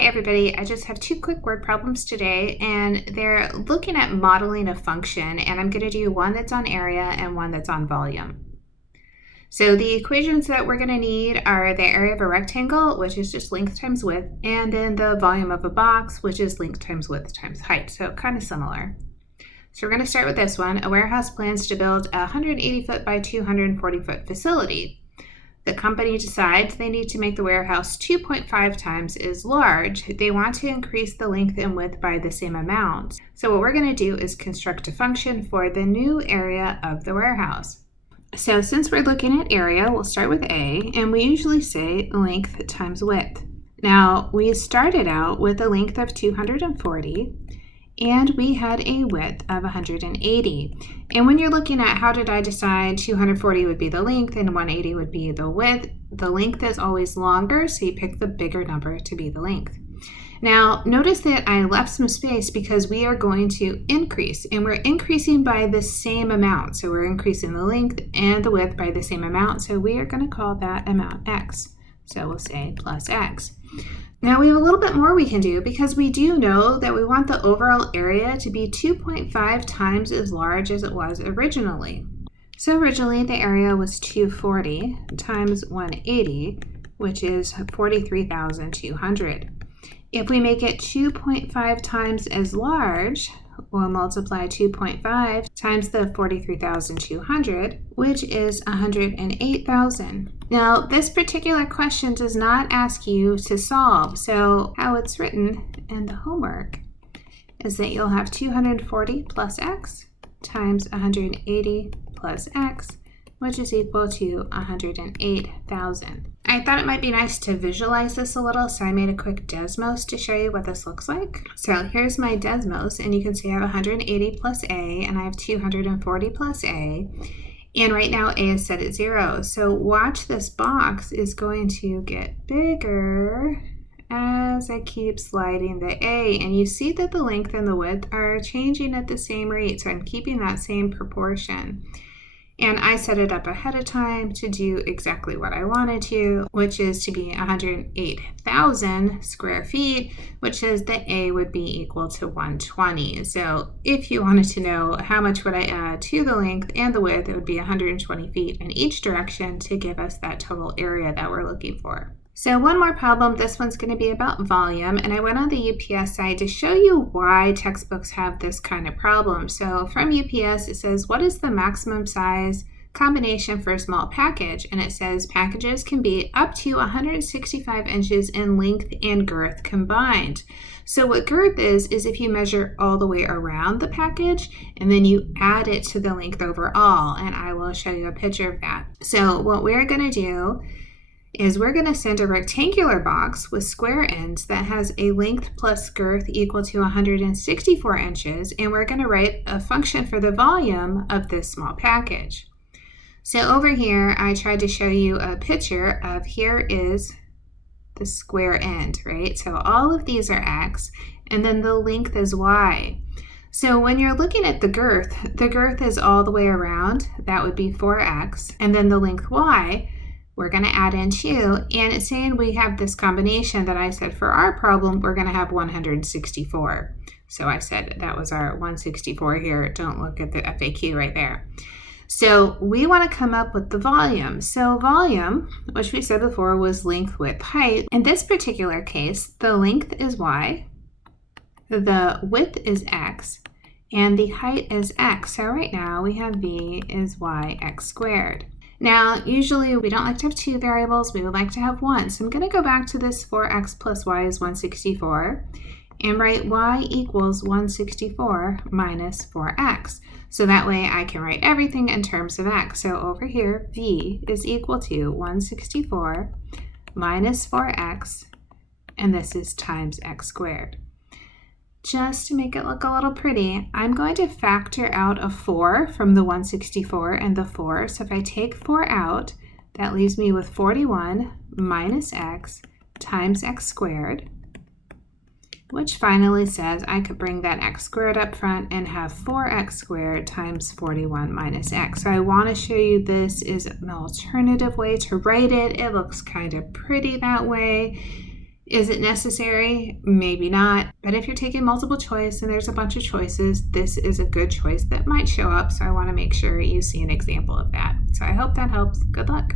Hi everybody, I just have two quick word problems today, and they're looking at modeling a function, and I'm going to do one that's on area and one that's on volume. So the equations that we're going to need are the area of a rectangle, which is just length times width, and then the volume of a box, which is length times width times height, so kind of similar. So we're going to start with this one. A warehouse plans to build a 180 foot by 240 foot facility. The company decides they need to make the warehouse 2.5 times as large. They want to increase the length and width by the same amount. So what we're going to do is construct a function for the new area of the warehouse. So since we're looking at area, we'll start with A, and we usually say length times width. Now, we started out with a length of 240, and we had a width of 180. And when you're looking at how did I decide 240 would be the length and 180 would be the width, the length is always longer, so you pick the bigger number to be the length. Now, notice that I left some space because we are going to increase, and we're increasing by the same amount. So we're increasing the length and the width by the same amount, so we are going to call that amount x. So we'll say plus x. Now we have a little bit more we can do because we do know that we want the overall area to be 2.5 times as large as it was originally. So originally the area was 240 times 180, which is 43,200. If we make it 2.5 times as large, we'll multiply 2.5 times the 43,200, which is 108,000. Now, this particular question does not ask you to solve, so how it's written in the homework is that you'll have 240 plus x times 180 plus x, which is equal to 108,000. I thought it might be nice to visualize this a little, so I made a quick Desmos to show you what this looks like. So here's my Desmos, and you can see I have 180 plus a, and I have 240 plus a. And right now a is set at 0. So watch, this box is going to get bigger as I keep sliding the a. And you see that the length and the width are changing at the same rate. So I'm keeping that same proportion. And I set it up ahead of time to do exactly what I wanted to, which is to be 108,000 square feet, which is that A would be equal to 120. So if you wanted to know how much would I add to the length and the width, it would be 120 feet in each direction to give us that total area that we're looking for. So one more problem, this one's going to be about volume, and I went on the UPS site to show you why textbooks have this kind of problem. So from UPS, it says, what is the maximum size combination for a small package? And it says packages can be up to 165 inches in length and girth combined. So what girth is if you measure all the way around the package and then you add it to the length overall, and I will show you a picture of that. So what we're going to do is we're going to send a rectangular box with square ends that has a length plus girth equal to 164 inches, and we're going to write a function for the volume of this small package. So over here, I tried to show you a picture of, here is the square end, right? So all of these are x, and then the length is y. So when you're looking at the girth is all the way around. That would be 4x, and then the length y, we're going to add in 2, and it's saying we have this combination that I said for our problem, we're going to have 164. So I said that was our 164 here. Don't look at the FAQ right there. So we want to come up with the volume. So volume, which we said before, was length, width, height. In this particular case, the length is y, the width is x, and the height is x. So right now we have v is y x squared. Now, usually we don't like to have two variables, we would like to have one. So I'm going to go back to this 4x plus y is 164 and write y equals 164 minus 4x. So that way I can write everything in terms of x. So over here, v is equal to 164 minus 4x, and this is times x squared. Just to make it look a little pretty, I'm going to factor out a 4 from the 164 and the 4. So if I take 4 out, that leaves me with 41 minus x times x squared, which finally says I could bring that x squared up front and have 4x squared times 41 minus x. So I want to show you this is an alternative way to write it. It looks kind of pretty that way. Is it necessary? Maybe not. But if you're taking multiple choice and there's a bunch of choices, this is a good choice that might show up. So I want to make sure you see an example of that. So I hope that helps. Good luck.